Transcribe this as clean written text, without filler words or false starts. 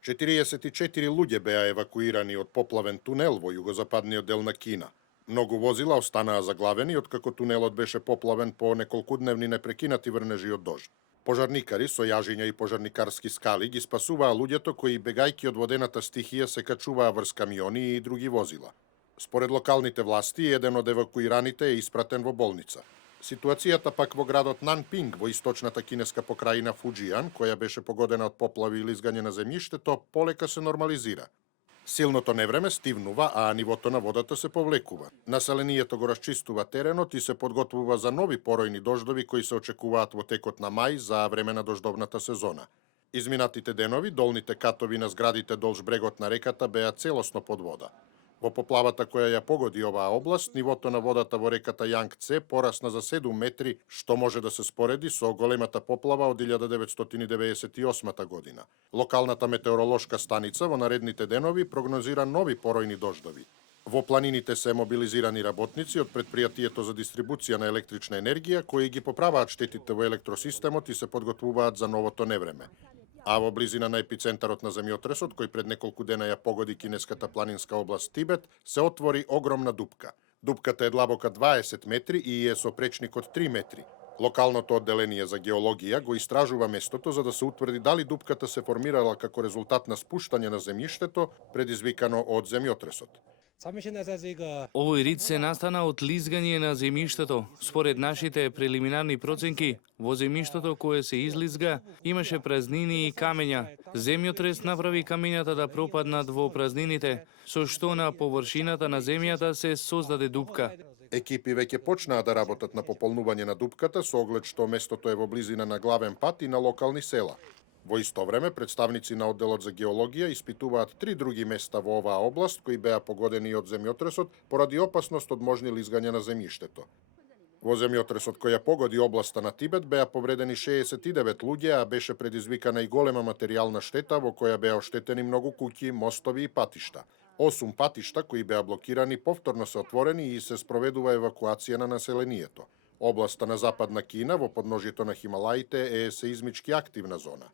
44 луѓе беа евакуирани од поплавен тунел во југозападниот дел на Кина. Многу возила останаа заглавени откако тунелот беше поплавен по неколкудневни непрекинати врнежи од дожд. Пожарникари со јажиња и пожарникарски скали ги спасуваа луѓето кои бегајки од водената стихија се качуваа врз камиони и други возила. Според локалните власти, еден од евакуираните е испратен во болница. Ситуацијата пак во градот Нанпинг во источната кинеска покрајина Фуџијан, која беше погодена од поплави и лизгање на земјиштето, полека се нормализира. Силното невреме стивнува, а нивото на водата се повлекува. Населението го расчистува теренот и се подготвува за нови поројни дождови кои се очекуваат во текот на мај за време на дождовната сезона. Изминатите денови долните катови на зградите долж брегот на реката беа целосно под вода. Во поплавата која ја погоди оваа област, нивото на водата во реката Јангце порасна за 7 метри, што може да се спореди со големата поплава од 1998 година. Локалната метеоролошка станица во наредните денови прогнозира нови поројни дождови. Во планините се мобилизирани работници од предпријатието за дистрибуција на електрична енергија, кои ги поправаат штетите во електросистемот и се подготвуваат за новото невреме. А во близина на епицентарот на земјотресот, кој пред неколку дена ја погоди кинеската планинска област Тибет, се отвори огромна дупка. Дупката е длабока 20 метри и е со пречник од 3 метри. Локалното одделение за геологија го истражува местото за да се утврди дали дупката се формирала како резултат на спуштање на земјиштето предизвикано од земјотресот. Овој рид се настана од лизгање на земјиштето. Според нашите прелиминарни проценки, во земјиштето кое се излизга, имаше празнини и камења. Земјотрес направи камењата да пропаднат во празнините, со што на површината на земјата се создаде дупка. Екипи веќе почнаа да работат на пополнување на дупката со оглед што местото е во близина на главен пат и на локални села. Во исто време, представници на одделот за геологија испитуваат 3 други места во оваа област кои беа погодени од земјотресот поради опасност од можни лизгања на земјиштето. Во земјотресот кој ја погоди областа на Тибет беа повредени 69 луѓе, а беше предизвикана и голема материјална штета во која беа оштетени многу куќи, мостови и патишта. 8 патишта кои беа блокирани повторно се отворени и се спроведува евакуација на населението. Областа на западна Кина во подножјето на Хималаите е сеизмички активна зона.